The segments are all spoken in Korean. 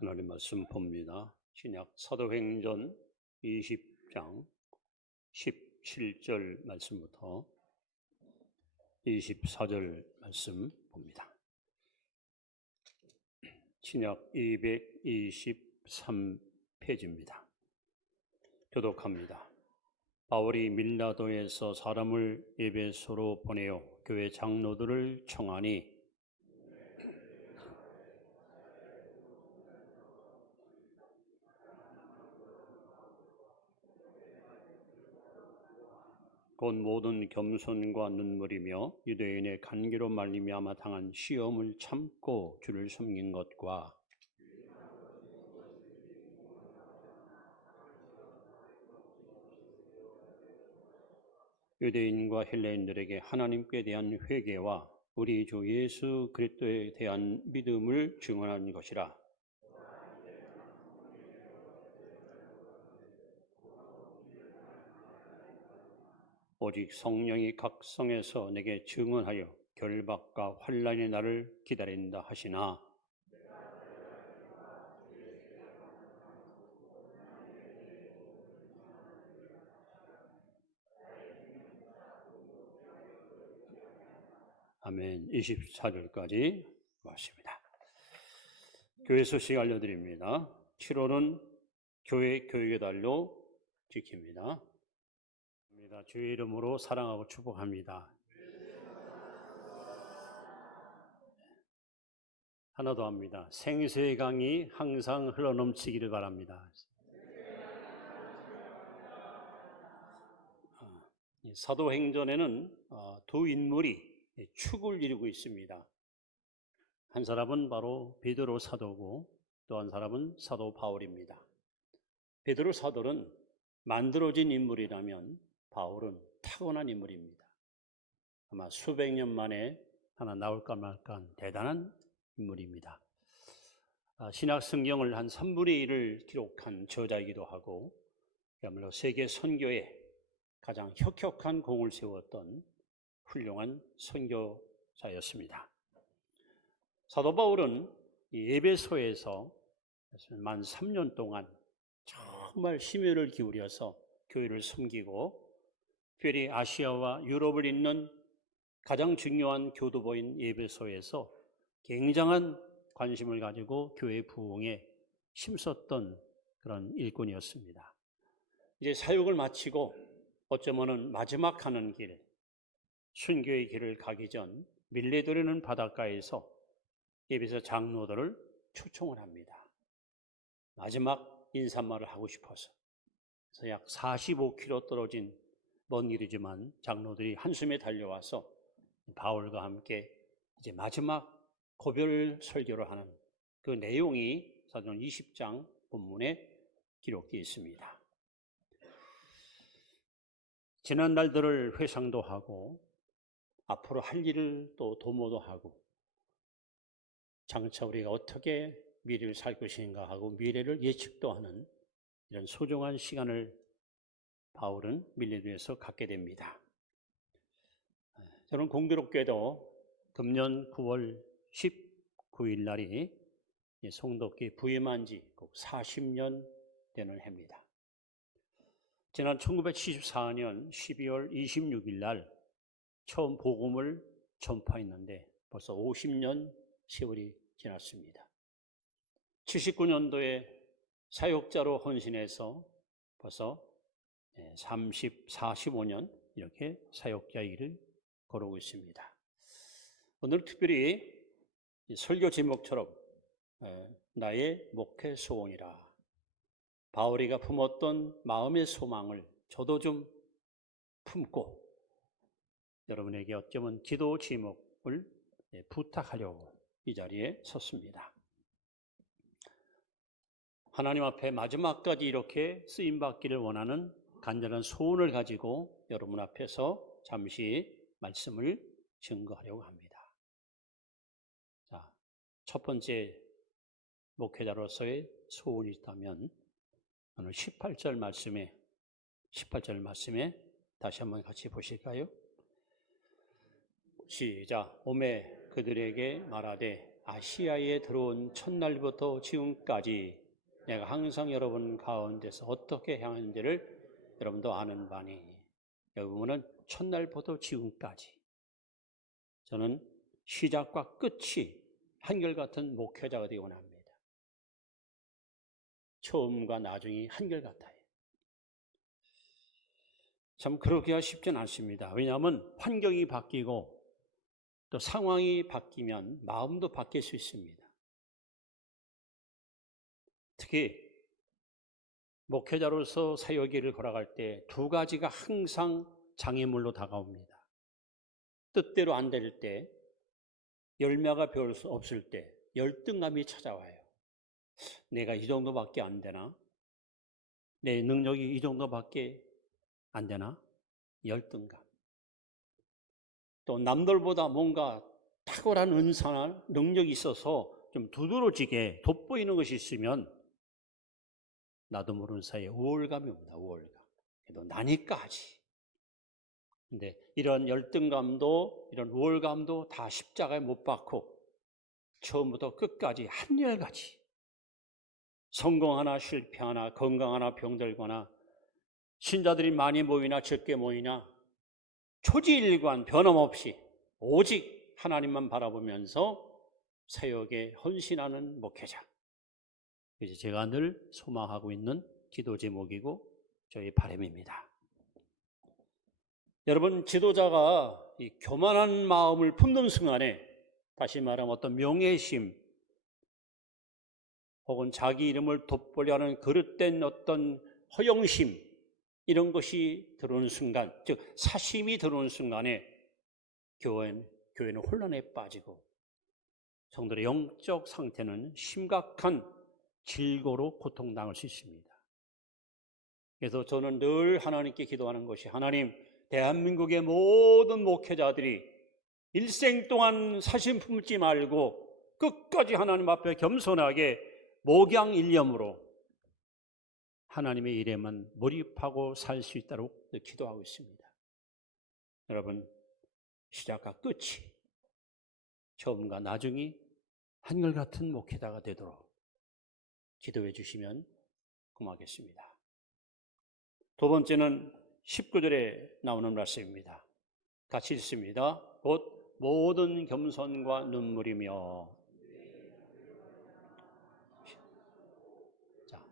하나님 말씀 봅니다. 신약 사도행전 20장 17절 말씀부터 24절 말씀 봅니다. 신약 223페이지입니다. 교독합니다. 바울이 밀라도에서 사람을 에베소로 보내어 교회 장로들을 청하니 곧 모든 겸손과 눈물이며 유대인의 간계로 말미암아 당한 시험을 참고 주를 섬긴 것과 유대인과 헬레인들에게 하나님께 대한 회개와 우리 주 예수 그리스도에 대한 믿음을 증언한 것이라. 오직 성령이 각 성에서 내게 증언하여 결박과 환난의 날을 기다린다 하시나 아멘. 24절까지 왔습니다. 교회 소식 알려드립니다. 7월은 교회 교육의 달로 지킵니다. 주의 이름으로 사랑하고 축복합니다. 하나 더 합니다. 생수의 강이 항상 흘러넘치기를 바랍니다. 사도행전에는 두 인물이 축을 이루고 있습니다. 한 사람은 바로 베드로 사도고 또 한 사람은 사도 바울입니다. 베드로 사도는 만들어진 인물이라면 바울은 타고난 인물입니다. 아마 수백 년 만에 하나 나올까 말까 대단한 인물입니다. 신약 성경을 한 3분의 1을 기록한 저자이기도 하고 그야말로 세계 선교에 가장 혁혁한 공을 세웠던 훌륭한 선교사였습니다. 사도 바울은 에베소에서 만 3년 동안 정말 심혈을 기울여서 교회를 섬기고 특별히 아시아와 유럽을 잇는 가장 중요한 교두보인 에베소에서 굉장한 관심을 가지고 교회 부흥에 힘썼던 그런 일꾼이었습니다. 이제 사역을 마치고 어쩌면은 마지막 가는 길, 순교의 길을 가기 전 밀레도라는 바닷가에서 에베소 장로들을 초청을 합니다. 마지막 인사말을 하고 싶어서. 그래서 약 45km 떨어진 먼 길이지만 장로들이 한숨에 달려와서 바울과 함께 이제 마지막 고별 설교를 하는 그 내용이 사도행전 20장 본문에 기록되어 있습니다. 지난 날들을 회상도 하고 앞으로 할 일을 또 도모도 하고 장차 우리가 어떻게 미래를 살 것인가 하고 미래를 예측도 하는 이런 소중한 시간을 바울은 밀레도에서 갖게 됩니다. 저는 공교롭게도 금년 9월 19일 날이 송독기 부임한 지 꼭 40년 되는 해입니다. 지난 1974년 12월 26일 날 처음 복음을 전파했는데 벌써 50년 세월이 지났습니다. 79년도에 사역자로 헌신해서 벌써 45년 이렇게 사역자의 길을 걸어오고 있습니다. 오늘 특별히 설교 제목처럼 나의 목회 소원이라 바울이가 품었던 마음의 소망을 저도 좀 품고 여러분에게 어쩌면 기도 제목을 부탁하려고 이 자리에 섰습니다. 하나님 앞에 마지막까지 이렇게 쓰임받기를 원하는 간절한 소원을 가지고 여러분 앞에서 잠시 말씀을 증거하려고 합니다. 자, 첫 번째 목회자로서의 소원이 있다면 오늘 18절 말씀에 다시 한번 같이 보실까요? 시작. 오매 그들에게 말하되 아시아에 들어온 첫날부터 지금까지 내가 항상 여러분 가운데서 어떻게 향하는지를 여러분도 아는 바니, 여기 보면은 첫날부터 지금까지 저는 시작과 끝이 한결같은 목회자가 되기 원합니다. 처음과 나중이 한결같아요. 참 그러기가 쉽진 않습니다. 왜냐하면 환경이 바뀌고 또 상황이 바뀌면 마음도 바뀔 수 있습니다. 특히 목회자로서 사역일을 걸어갈 때 두 가지가 항상 장애물로 다가옵니다. 뜻대로 안 될 때, 열매가 별 수 없을 때 열등감이 찾아와요. 내가 이 정도밖에 안 되나? 내 능력이 이 정도밖에 안 되나? 열등감. 또 남들보다 뭔가 탁월한 은사나 능력이 있어서 좀 두드러지게 돋보이는 것이 있으면 나도 모르는 사이에 우월감이 옵니다. 우월감. 그래도 나니까 하지. 근데 이런 열등감도 이런 우월감도 다 십자가에 못 박고 처음부터 끝까지 한결같이 성공하나 실패하나 건강하나 병들거나 신자들이 많이 모이나 적게 모이나 초지일관 변함없이 오직 하나님만 바라보면서 사역에 헌신하는 목회자. 이제 제가 늘 소망하고 있는 기도 제목이고 저희 바람입니다. 여러분, 지도자가 이 교만한 마음을 품는 순간에 다시 말하면 어떤 명예심 혹은 자기 이름을 돋보려 하는 그릇된 어떤 허영심 이런 것이 들어오는 순간, 즉 사심이 들어오는 순간에 교회는 혼란에 빠지고 성도의 영적 상태는 심각한 질고로 고통당할 수 있습니다. 그래서 저는 늘 하나님께 기도하는 것이 하나님, 대한민국의 모든 목회자들이 일생 동안 사심 품지 말고 끝까지 하나님 앞에 겸손하게 목양일념으로 하나님의 일에만 몰입하고 살 수 있도록 기도하고 있습니다. 여러분, 시작과 끝이 처음과 나중이 한결같은 목회자가 되도록 기도해 주시면 고맙겠습니다. 두 번째는 19절에 나오는 말씀입니다. 같이 읽습니다. 곧 모든 겸손과 눈물이며. 자,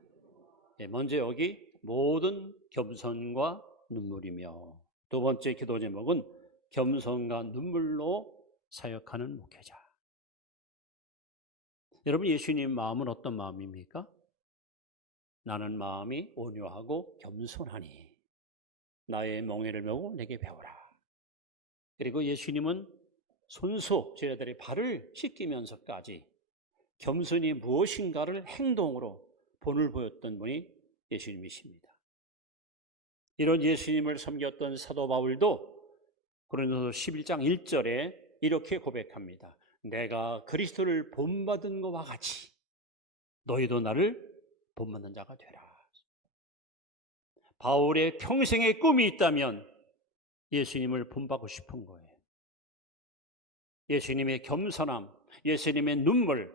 먼저 여기 모든 겸손과 눈물이며, 두 번째 기도 제목은 겸손과 눈물로 사역하는 목회자. 여러분, 예수님 마음은 어떤 마음입니까? 나는 마음이 온유하고 겸손하니 나의 멍에를 메고 내게 배우라. 그리고 예수님은 손수 제자들의 발을 씻기면서까지 겸손이 무엇인가를 행동으로 본을 보였던 분이 예수님이십니다. 이런 예수님을 섬겼던 사도 바울도 고린도서 11장 1절에 이렇게 고백합니다. 내가 그리스도를 본받은 것과 같이 너희도 나를 본받는 자가 되라. 바울의 평생의 꿈이 있다면 예수님을 본받고 싶은 거예요. 예수님의 겸손함, 예수님의 눈물.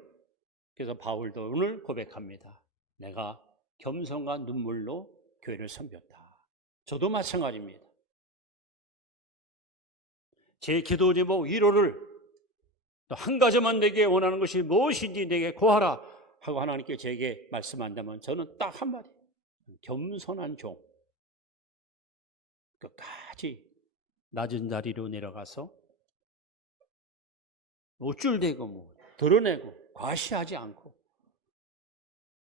그래서 바울도 오늘 고백합니다. 내가 겸손과 눈물로 교회를 섬겼다. 저도 마찬가지입니다. 제 기도 제목 위로를 또 한 가지만 내게 원하는 것이 무엇인지 내게 구하라 하고 하나님께 제게 말씀한다면 저는 딱 한마디, 겸손한 종. 끝까지 낮은 자리로 내려가서 우쭐대고 드러내고 과시하지 않고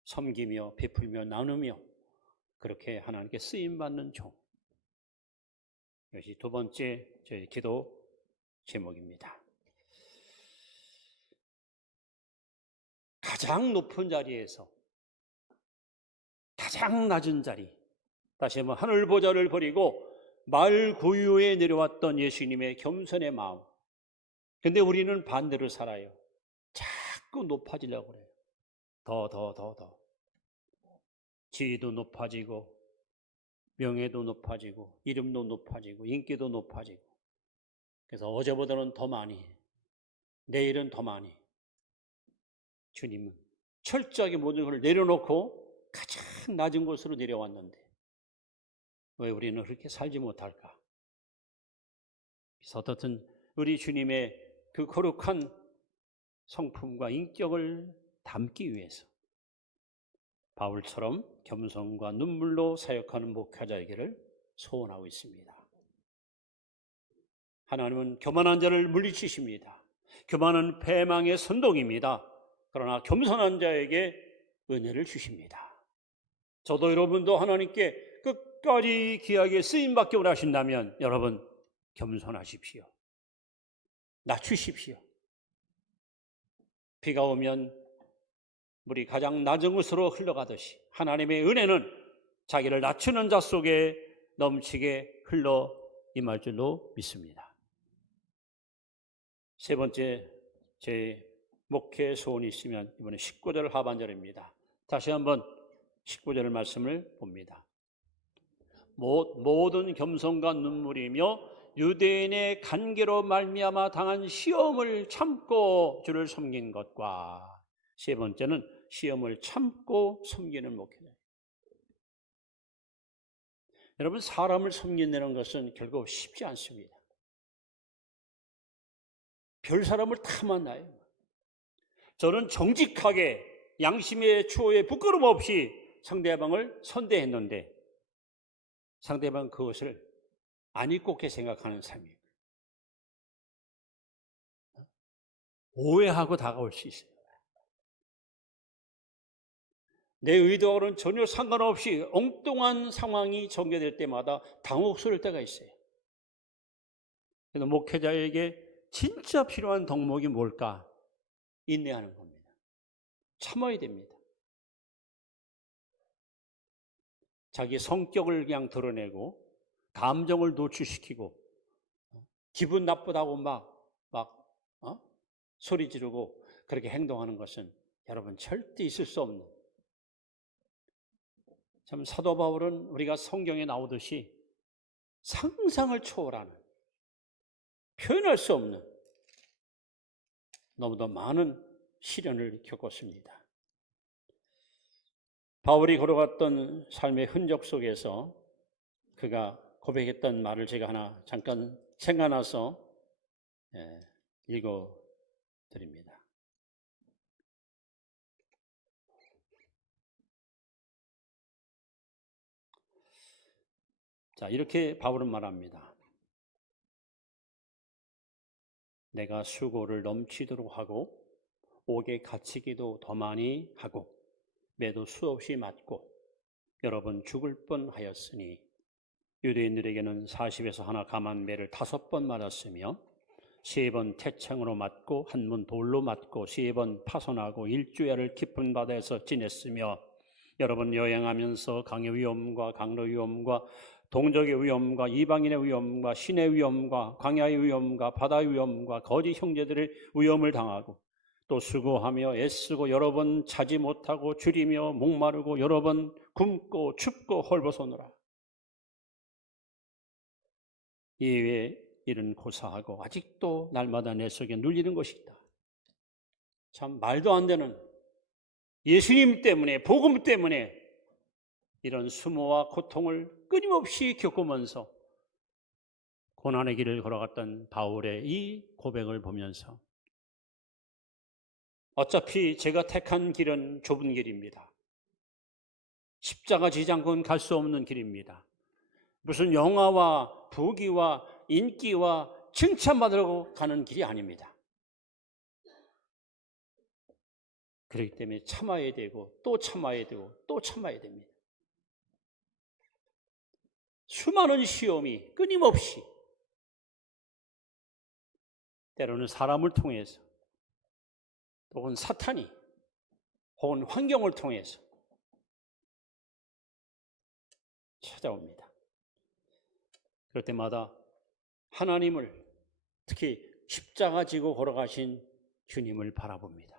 섬기며 베풀며 나누며 그렇게 하나님께 쓰임받는 종. 이것이 두 번째 저희 기도 제목입니다. 가장 높은 자리에서 가장 낮은 자리, 다시 한번 하늘 보좌를 버리고 말 고유에 내려왔던 예수님의 겸손의 마음. 근데 우리는 반대로 살아요. 자꾸 높아지려고 그래요. 더. 지위도 높아지고 명예도 높아지고 이름도 높아지고 인기도 높아지고, 그래서 어제보다는 더 많이, 내일은 더 많이, 주님은 철저하게 모든 것을 내려놓고 가장 낮은 곳으로 내려왔는데 왜 우리는 그렇게 살지 못할까? 그래서 어떻든 우리 주님의 그 거룩한 성품과 인격을 담기 위해서 바울처럼 겸손과 눈물로 사역하는 목회자에게를 소원하고 있습니다. 하나님은 교만한 자를 물리치십니다. 교만은 패망의 선동입니다. 그러나 겸손한 자에게 은혜를 주십니다. 저도 여러분도 하나님께 끝까지 귀하게 쓰임받기 원하신다면 여러분 겸손하십시오. 낮추십시오. 비가 오면 물이 가장 낮은 곳으로 흘러가듯이 하나님의 은혜는 자기를 낮추는 자 속에 넘치게 흘러 임할 줄로 믿습니다. 세 번째 제 목회 소원이 있으면 이번에 19절 하반절입니다. 다시 한번 19절 말씀을 봅니다. 모든 겸손과 눈물이며 유대인의 간계로 말미암아 당한 시험을 참고 주를 섬긴 것과 세 번째는 시험을 참고 섬기는 목회자. 여러분 사람을 섬긴다는 것은 결국 쉽지 않습니다. 별 사람을 다 만나요. 저는 정직하게 양심의 추호에 부끄럼 없이 상대방을 선대했는데 상대방 그것을 안 잊고게 생각하는 삶이에요. 오해하고 다가올 수 있어요. 내 의도와는 전혀 상관없이 엉뚱한 상황이 전개될 때마다 당혹스러울 때가 있어요. 그래서 목회자에게 진짜 필요한 덕목이 뭘까? 인내하는 겁니다. 참아야 됩니다. 자기 성격을 그냥 드러내고 감정을 노출시키고 기분 나쁘다고 소리 지르고 그렇게 행동하는 것은 여러분 절대 있을 수 없는, 참 사도 바울은 우리가 성경에 나오듯이 상상을 초월하는, 표현할 수 없는 너무도 많은 시련을 겪었습니다. 바울이 걸어갔던 삶의 흔적 속에서 그가 고백했던 말을 제가 하나 잠깐 생각나서 읽어드립니다. 자, 이렇게 바울은 말합니다. 내가 수고를 넘치도록 하고 옥에 갇히기도 더 많이 하고 매도 수없이 맞고 여러 번 죽을 뻔하였으니 유대인들에게는 40에서 하나 감한 매를 5번 맞았으며 3번 태창으로 맞고 1번 돌로 맞고 3번 파손하고 일주야를 깊은 바다에서 지냈으며 여러 번 여행하면서 강의 위험과 강로 위험과 동족의 위험과 이방인의 위험과 신의 위험과 광야의 위험과 바다의 위험과 거짓 형제들의 위험을 당하고 또 수고하며 애쓰고 여러 번 자지 못하고 줄이며 목마르고 여러 번 굶고 춥고 헐벗어노라. 이외에 이런 고사하고 아직도 날마다 내 속에 눌리는 것이 있다. 참 말도 안 되는, 예수님 때문에, 복음 때문에 이런 수모와 고통을 끊임없이 겪으면서 고난의 길을 걸어갔던 바울의 이 고백을 보면서 어차피 제가 택한 길은 좁은 길입니다. 십자가 지지 않고는 갈 수 없는 길입니다. 무슨 영화와 부귀와 인기와 칭찬받으려고 가는 길이 아닙니다. 그렇기 때문에 참아야 되고 또 참아야 되고 또 참아야 됩니다. 수많은 시험이 끊임없이 때로는 사람을 통해서 혹은 사탄이 혹은 환경을 통해서 찾아옵니다. 그럴 때마다 하나님을, 특히 십자가 지고 걸어가신 주님을 바라봅니다.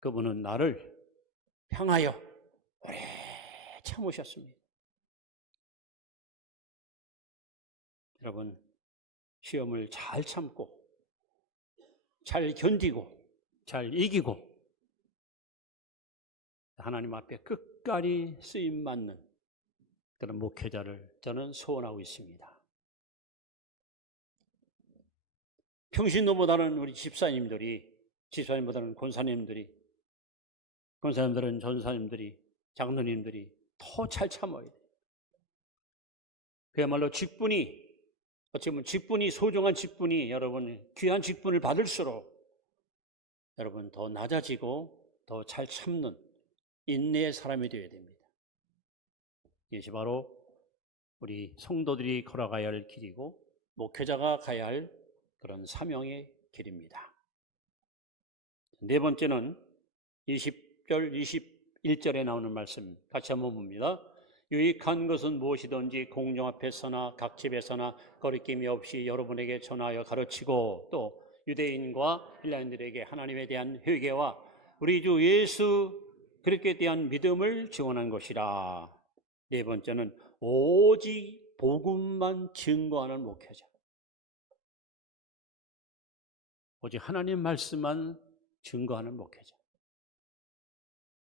그분은 나를 향하여 오래 참으셨습니다. 여러분, 시험을 잘 참고 잘 견디고 잘 이기고 하나님 앞에 끝까지 쓰임받는 그런 목회자를 저는 소원하고 있습니다. 평신도보다는 우리 집사님보다는 권사님들은 전사님들이, 장로님들이 더 잘 참아야 돼요. 그야말로 직분이, 어찌 보면 직분이, 소중한 직분이, 여러분 귀한 직분을 받을수록 여러분 더 낮아지고 더 잘 참는 인내의 사람이 되어야 됩니다. 이것이 바로 우리 성도들이 걸어가야 할 길이고 목회자가 가야 할 그런 사명의 길입니다. 네 번째는 20절, 21절에 나오는 말씀 같이 한번 봅니다. 유익한 것은 무엇이든지 공중 앞에서나 각 집에서나 거리낌이 없이 여러분에게 전하여 가르치고 또 유대인과 헬라인들에게 하나님에 대한 회개와 우리 주 예수 그리스도에 대한 믿음을 증언한 것이라. 네 번째는 오직 복음만 증거하는 목회자. 오직 하나님 말씀만 증거하는 목회자.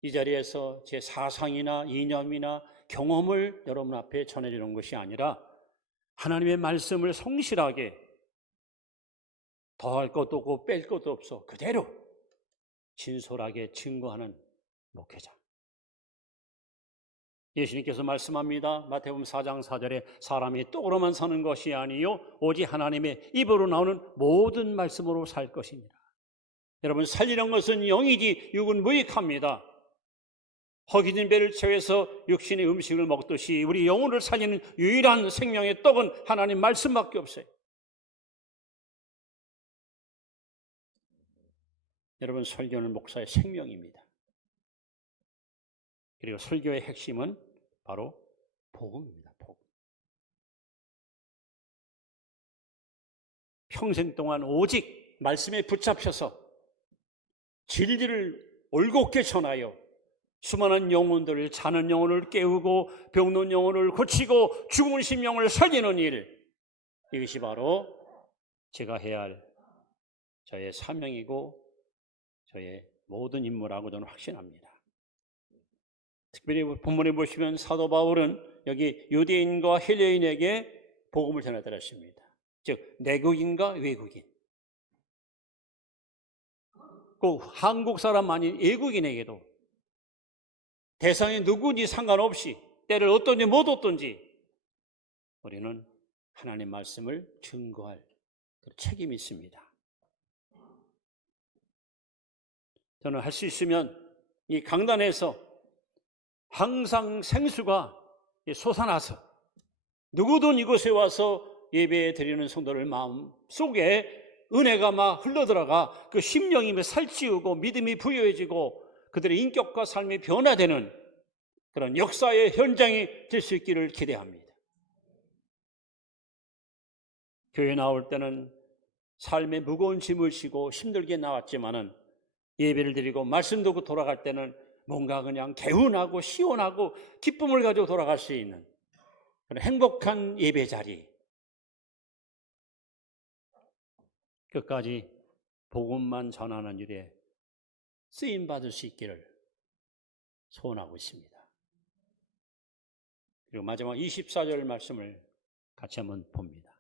이 자리에서 제 사상이나 이념이나 경험을 여러분 앞에 전해주는 것이 아니라 하나님의 말씀을 성실하게 더할 것도 없고 뺄 것도 없어 그대로 진솔하게 증거하는 목회자. 예수님께서 말씀합니다. 마태복음 4장 4절에 사람이 떡으로만 사는 것이 아니요 오직 하나님의 입으로 나오는 모든 말씀으로 살 것입니다. 여러분 살리는 것은 영이지 육은 무익합니다. 허기진 배를 채워서 육신의 음식을 먹듯이 우리 영혼을 살리는 유일한 생명의 떡은 하나님 말씀밖에 없어요. 여러분 설교는 목사의 생명입니다. 그리고 설교의 핵심은 바로 복음입니다. 복음. 평생 동안 오직 말씀에 붙잡혀서 진리를 올곧게 전하여 수많은 영혼들을 자는 영혼을 깨우고 병든 영혼을 고치고 죽은 심령을 살리는 일, 이것이 바로 제가 해야 할 저의 사명이고 저의 모든 임무라고 저는 확신합니다. 특별히 본문에 보시면 사도 바울은 여기 유대인과 헬라인에게 복음을 전해드렸습니다. 즉 내국인과 외국인, 꼭 한국 사람 아닌 외국인에게도 대상이 누구인지 상관없이 때를 어떤지 못 어떤지 우리는 하나님 말씀을 증거할 책임이 있습니다. 저는 할 수 있으면 이 강단에서 항상 생수가 솟아나서 누구든 이곳에 와서 예배 드리는 성도들 마음 속에 은혜가 막 흘러들어가 그 심령이 살찌우고 믿음이 부여해지고 그들의 인격과 삶이 변화되는 그런 역사의 현장이 될 수 있기를 기대합니다. 교회 나올 때는 삶의 무거운 짐을 지고 힘들게 나왔지만은 예배를 드리고 말씀 듣고 돌아갈 때는 뭔가 그냥 개운하고 시원하고 기쁨을 가지고 돌아갈 수 있는 그런 행복한 예배 자리, 끝까지 복음만 전하는 일에 쓰임받을 수 있기를 소원하고 있습니다. 그리고 마지막 24절 말씀을 같이 한번 봅니다.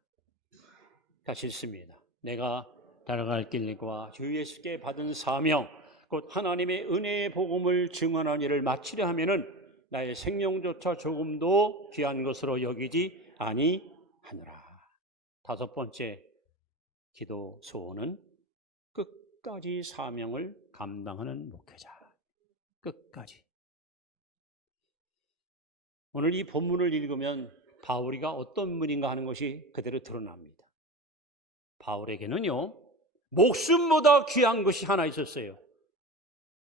같이 읽습니다. 내가 따라갈 길과 주 예수께 받은 사명 곧 하나님의 은혜의 복음을 증언하는 일을 마치려 하면은 나의 생명조차 조금도 귀한 것으로 여기지 아니하노라. 다섯 번째 기도 소원은 끝까지 사명을 감당하는 목회자. 끝까지. 오늘 이 본문을 읽으면 바울이가 어떤 분인가 하는 것이 그대로 드러납니다. 바울에게는요, 목숨보다 귀한 것이 하나 있었어요.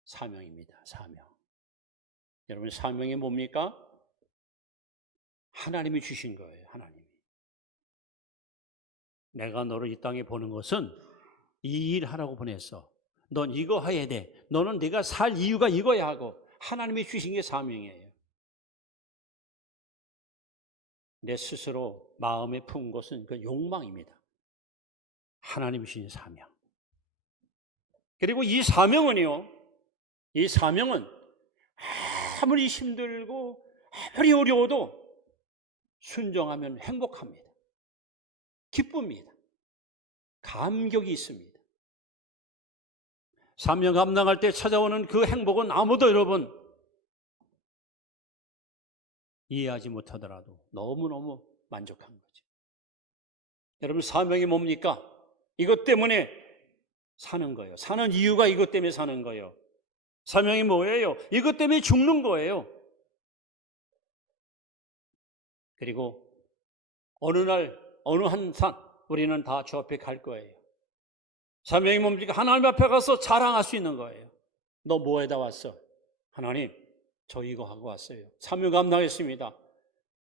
사명입니다. 사명. 여러분 사명이 뭡니까? 하나님이 주신 거예요. 하나님이. 내가 너를 이 땅에 보는 것은 이 일 하라고 보냈어. 넌 이거 해야 돼. 너는 네가 살 이유가 이거야 하고 하나님이 주신 게 사명이에요. 내 스스로 마음에 품 것은 그 욕망입니다. 하나님이 주신 사명. 그리고 이 사명은요, 이 사명은 아무리 힘들고 아무리 어려워도 순종하면 행복합니다. 기쁩니다. 감격이 있습니다. 사명 감당할 때 찾아오는 그 행복은 아무도 여러분 이해하지 못하더라도 너무너무 만족한 거죠. 여러분, 사명이 뭡니까? 이것 때문에 사는 거예요. 사는 이유가 이것 때문에 사는 거예요. 사명이 뭐예요? 이것 때문에 죽는 거예요. 그리고 어느 날 어느 한 산 우리는 다 주 앞에 갈 거예요. 사명이 뭡니까? 하나님 앞에 가서 자랑할 수 있는 거예요. 너 뭐에다 왔어? 하나님, 저 이거 하고 왔어요. 사명 감당했습니다.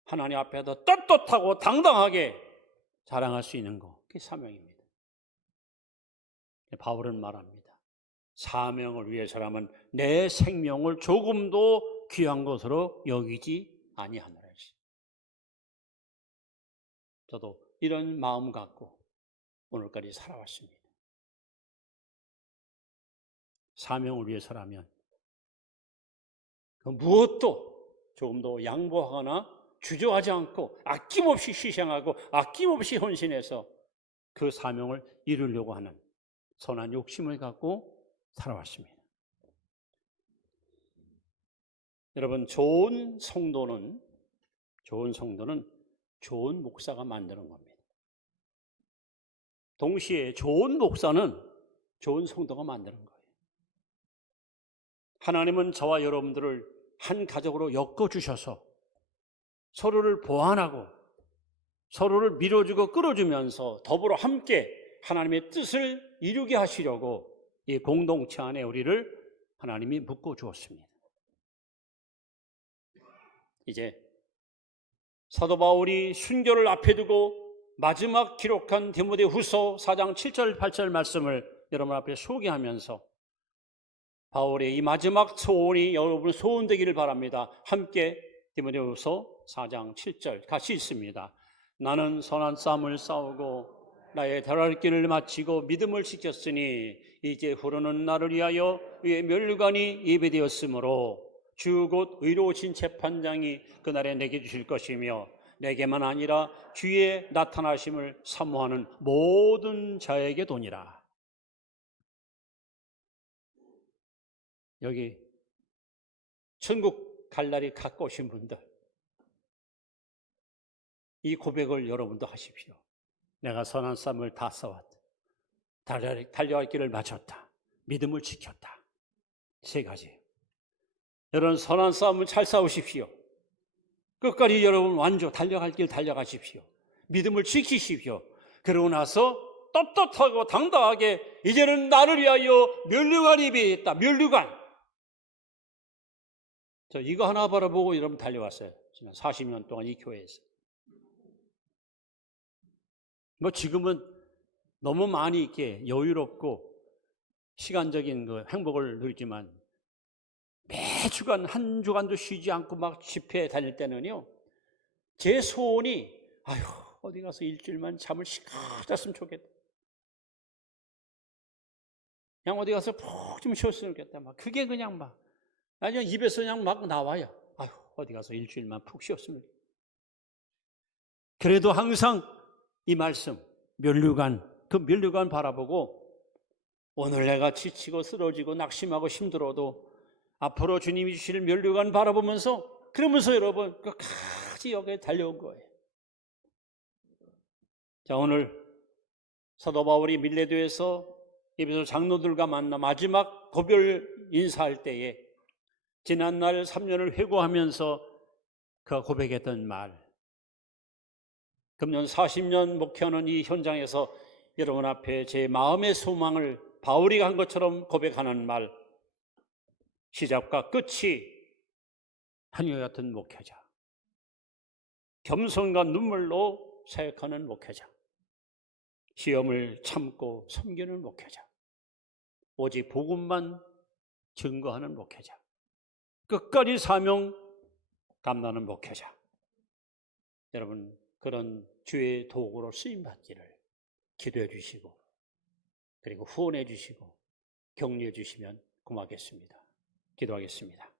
하나님 앞에서 떳떳하고 당당하게 자랑할 수 있는 거, 그게 사명입니다. 바울은 말합니다. 사명을 위해서라면 내 생명을 조금도 귀한 것으로 여기지 아니하노라. 저도 이런 마음 갖고 오늘까지 살아왔습니다. 사명을 위해서라면 그 무엇도 조금도 양보하거나 주저하지 않고 아낌없이 희생하고 아낌없이 헌신해서 그 사명을 이루려고 하는 선한 욕심을 갖고 살아왔습니다. 여러분, 좋은 성도는 좋은 목사가 만드는 겁니다. 동시에 좋은 목사는 좋은 성도가 만드는 거예요. 하나님은 저와 여러분들을 한 가족으로 엮어주셔서 서로를 보완하고 서로를 밀어주고 끌어주면서 더불어 함께 하나님의 뜻을 이루게 하시려고 이 공동체 안에 우리를 하나님이 묶어주었습니다. 이제 사도 바울이 순교를 앞에 두고 마지막 기록한 디모데후서 4장 7절 8절 말씀을 여러분 앞에 소개하면서 바울의 이 마지막 소원이 여러분 소원되기를 바랍니다. 함께 디모데후서 4장 7절 같이 읽습니다. 나는 선한 싸움을 싸우고 나의 달할 길을 마치고 믿음을 지켰으니 이제 후로는 나를 위하여 위에 면류관이 예배되었으므로 주 곧 의로우신 재판장이 그날에 내게 주실 것이며 내게만 아니라 주의 나타나심을 사모하는 모든 자에게 도니라. 여기 천국 갈 날이 가까우신 분들, 이 고백을 여러분도 하십시오. 내가 선한 싸움을 다 싸웠다. 달려갈 길을 마쳤다. 믿음을 지켰다. 세 가지. 여러분, 선한 싸움을 잘 싸우십시오. 끝까지 여러분 완주 달려갈 길 달려가십시오. 믿음을 지키십시오. 그러고 나서 떳떳하고 당당하게 이제는 나를 위하여 면류관이 예비했다. 면류관. 저 이거 하나 바라보고 여러분 달려왔어요. 지난 40년 동안 이 교회에서. 뭐 지금은 너무 많이 이렇게 여유롭고 시간적인 그 행복을 누리지만 매주간 한 주간도 쉬지 않고 막 집회 다닐 때는요, 제 소원이 아휴 어디 가서 일주일만 잠을 시커 잤으면 좋겠다. 그냥 어디 가서 푹 좀 쉬었으면 좋겠다. 막 그게 그냥 막 그냥 입에서 그냥 막 나와요. 아휴 어디 가서 일주일만 푹 쉬었으면 좋겠다. 그래도 항상 이 말씀 면류관, 그 면류관 바라보고 오늘 내가 지치고 쓰러지고 낙심하고 힘들어도 앞으로 주님이 주실 면류관 바라보면서 그러면서 여러분 끝까지 여기에 달려온 거예요. 자, 오늘 사도 바울이 밀레도에서 에베소 장로들과 만나 마지막 고별 인사할 때에 지난날 3년을 회고하면서 그가 고백했던 말, 금년 40년 목회하는 이 현장에서 여러분 앞에 제 마음의 소망을 바울이 한 것처럼 고백하는 말, 시작과 끝이 한결 같은 목회자, 겸손과 눈물로 사역하는 목회자, 시험을 참고 섬기는 목회자, 오직 복음만 증거하는 목회자, 끝까지 사명 감당하는 목회자. 여러분 그런 주의 도구로 쓰임받기를 기도해 주시고 그리고 후원해 주시고 격려해 주시면 고맙겠습니다. 기도하겠습니다.